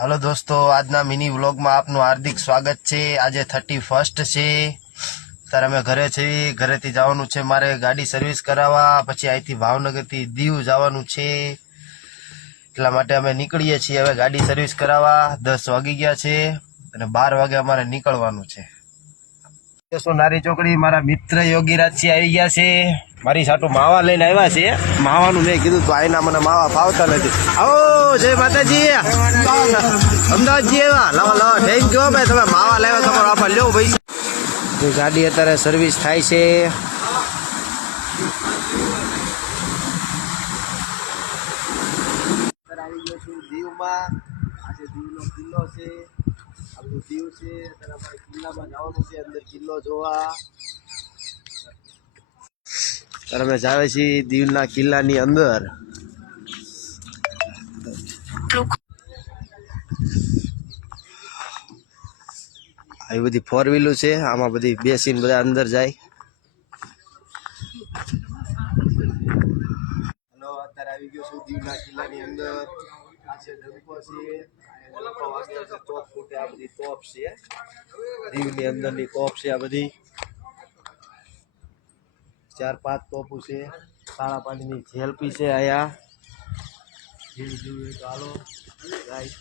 Hello दोस्तों, આજના mini વ્લોગમાં આપનું હાર્દિક સ્વાગત છે। આજે 31 છે, ત્યારે અમે ઘરે છીએ। ઘરેથી જવાનું છે મારે ગાડી સર્વિસ કરાવવા, પછી અહીંથી ભાવનગરથી દીવ જવાનું છે, એટલા માટે અમે નીકળીએ છીએ હવે ગાડી સર્વિસ કરાવવા। 10 વાગી ગયા છે અને 12 વાગે અમારે નીકળવાનું છે। નારી ચોકડી મારા મિત્ર યોગીરાજસિંહ આવી ગયા છે, મારી સાટુ માવા લઈને આવ્યા છે। માવાનું મેં કીધું તો આઈના મને માવા ફાવતા નથી। આવો જય માતાજી, અમદાવાદજી આવ્યા, લાવો લાવો, થેન્ક યુ ભાઈ, તમે માવા લાવ્યા તમારો આભાર લ્યો ભાઈ। ગાડી અત્યારે સર્વિસ થાય છે। આવી ગયો છું દીવમાં। આજે દીવનો કિલ્લો છે, આપણું દીવ છે, અત્યારે અમારે કિલ્લામાં જવાનું છે, અંદર કિલ્લો જોવા। ત્યારે અમે જાવે છીએ દીવના કિલ્લાની અંદર। આવી બધી ફોર વ્હીલું છે, આમાં બધી બેસીને બધા અંદર જાય। હેલો, અત્યારે આવી ગયો છું દીવના કિલ્લાની અંદર। આ છે ડંકો છે, ડંકો વાગે છે, તોપ ફૂટે, આ બધી તોપ છે, દીવની અંદરની તોપ છે આ બધી। 4-5 તોપો છે, કાળા પાણીની જેલપી છે આયા। હાલો ગાઈસ।